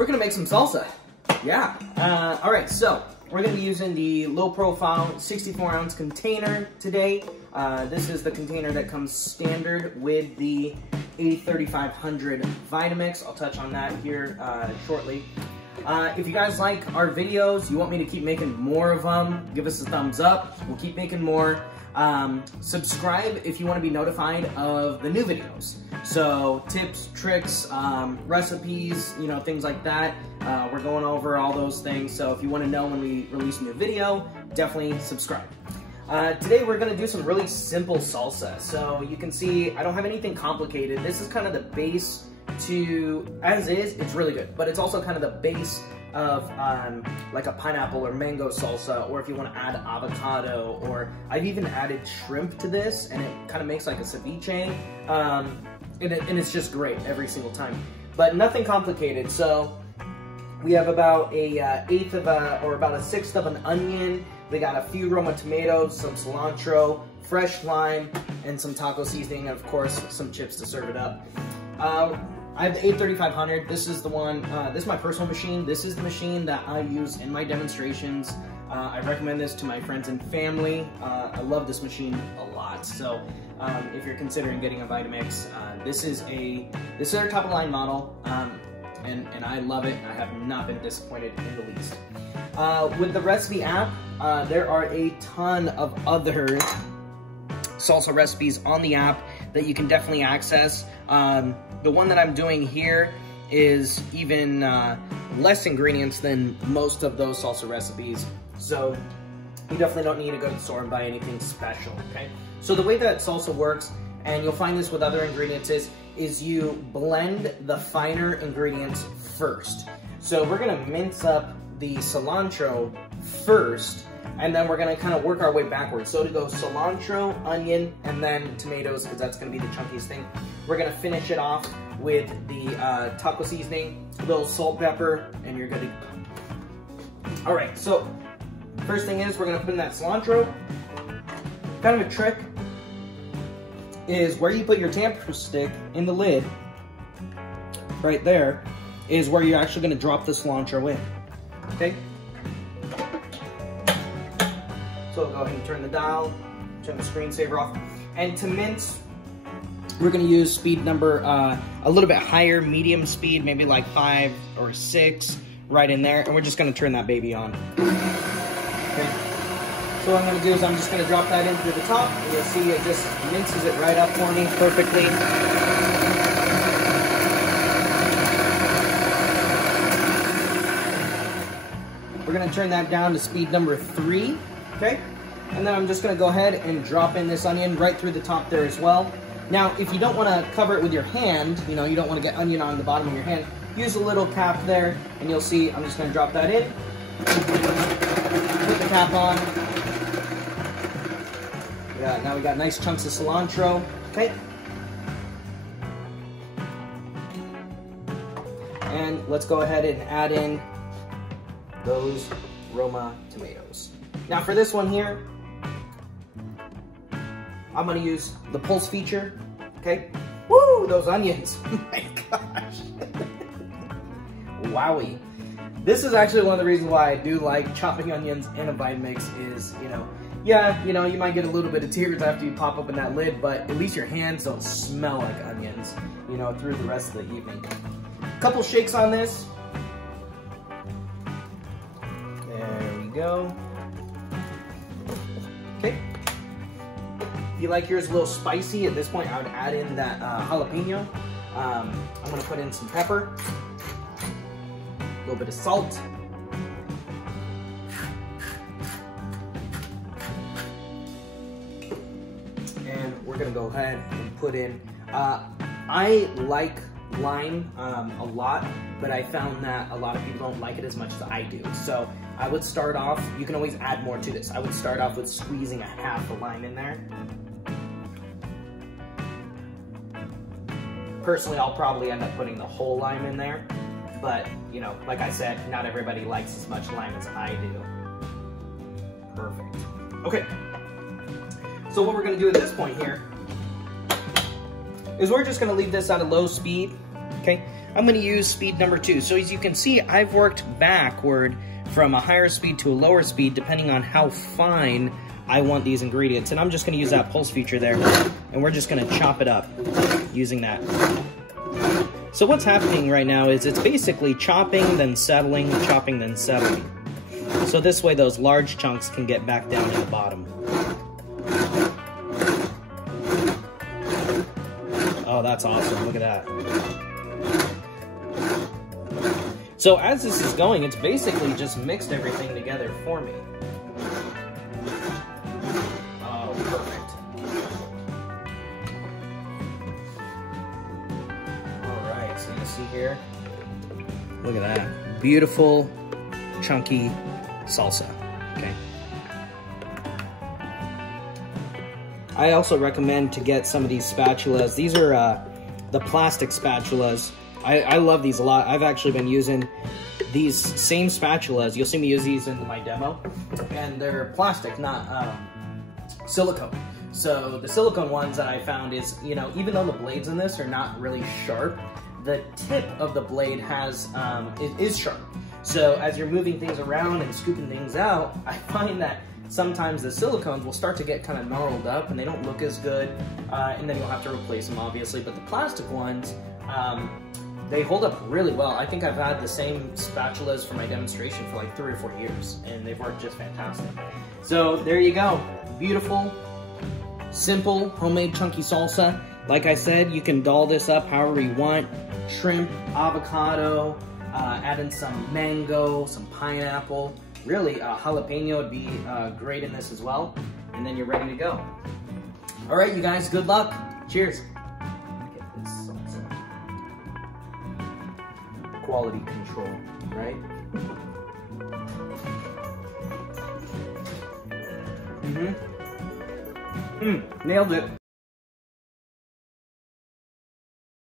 we're gonna make some salsa. Yeah. All right, so we're gonna be using the low profile 64-ounce container today. This is the container that comes standard with the 3500 Vitamix. I'll touch on that here shortly. If you guys like our videos, you want me to keep making more of them, give us a thumbs up. We'll keep making more. Subscribe if you want to be notified of the new videos. So tips, tricks, recipes, you know, things like that. We're going over all those things. So if you want to know when we release a new video, definitely subscribe. Today we're going to do some really simple salsa. So you can see I don't have anything complicated. This is kind of the base to, as is, it's really good. But it's also kind of the base of like a pineapple or mango salsa, or if you want to add avocado, or I've even added shrimp to this, and it kind of makes like a ceviche, and it's just great every single time. But nothing complicated. So we have about a eighth of a, or about a sixth of an onion. We got a few Roma tomatoes, some cilantro, fresh lime, and some taco seasoning, and of course some chips to serve it up. I have the 3500. This is the one, this is my personal machine. This is the machine that I use in my demonstrations. I recommend this to my friends and family. I love this machine a lot. So if you're considering getting a Vitamix, this is our top of line model, and I love it. I have not been disappointed in the least. With the recipe app, there are a ton of other salsa recipes on the app that you can definitely access. The one that I'm doing here is even less ingredients than most of those salsa recipes. So you definitely don't need to go to the store and buy anything special, okay? So the way that salsa works, and you'll find this with other ingredients, is you blend the finer ingredients first. So we're gonna mince up the cilantro first, and then we're gonna kind of work our way backwards. So to go cilantro, onion, and then tomatoes, because that's gonna be the chunkiest thing. We're gonna finish it off with the taco seasoning, a little salt, pepper, and you're good to go. All right, so first thing is we're gonna put in that cilantro. Kind of a trick is where you put your tamper stick in the lid, right there, is where you're actually gonna drop the cilantro in, okay? So go ahead and turn the dial, turn the screensaver off. And to mince, we're gonna use speed number a little bit higher, medium speed, maybe like 5 or 6, right in there. And we're just gonna turn that baby on. Okay. So what I'm gonna do is I'm just gonna drop that in through the top. And you'll see it just minces it right up for me perfectly. We're gonna turn that down to speed number 3. Okay, and then I'm just gonna go ahead and drop in this onion right through the top there as well. Now, if you don't wanna cover it with your hand, you know, you don't wanna get onion on the bottom of your hand, use a little cap there, and you'll see I'm just gonna drop that in. Put the cap on. Yeah, now we got nice chunks of cilantro, okay? And let's go ahead and add in those Roma tomatoes. Now for this one here, I'm gonna use the pulse feature, okay? Woo, those onions, oh my gosh. Wowie. This is actually one of the reasons why I do like chopping onions in a Vitamix is, you know, yeah, you know, you might get a little bit of tears after you pop open that lid, but at least your hands don't smell like onions, you know, through the rest of the evening. Couple shakes on this. There we go. Okay. If you like yours a little spicy, at this point I would add in that jalapeno. I'm gonna put in some pepper, a little bit of salt, and we're gonna go ahead and put in, I like lime a lot, but I found that a lot of people don't like it as much as I do. So I would start off, you can always add more to this. I would start off with squeezing a half a lime in there. Personally, I'll probably end up putting the whole lime in there, but you know, like I said, not everybody likes as much lime as I do. Perfect. Okay, so what we're gonna do at this point here is we're just gonna leave this at a low speed, okay? I'm gonna use speed number 2. So as you can see, I've worked backward from a higher speed to a lower speed depending on how fine I want these ingredients. And I'm just gonna use that pulse feature there, and we're just gonna chop it up using that. So what's happening right now is it's basically chopping, then settling, chopping, then settling. So this way those large chunks can get back down in the bottom. Oh, that's awesome, look at that. So as this is going, it's basically just mixed everything together for me. Oh, perfect. All right, so you see here, look at that. Beautiful, chunky salsa, okay? I also recommend to get some of these spatulas. These are the plastic spatulas. I love these a lot. I've actually been using these same spatulas. You'll see me use these in my demo. And they're plastic, not silicone. So the silicone ones that I found is, you know, even though the blades in this are not really sharp, the tip of the blade has is sharp. So as you're moving things around and scooping things out, I find that sometimes the silicones will start to get kind of gnarled up and they don't look as good, and then you'll have to replace them, obviously. But the plastic ones, they hold up really well. I think I've had the same spatulas for my demonstration for like 3 or 4 years, and they've worked just fantastic. So there you go. Beautiful, simple, homemade chunky salsa. Like I said, you can doll this up however you want. Shrimp, avocado, add in some mango, some pineapple. Really, jalapeno would be great in this as well. And then you're ready to go. All right, you guys, good luck. Cheers. Get this salsa. Quality control, right? Nailed it.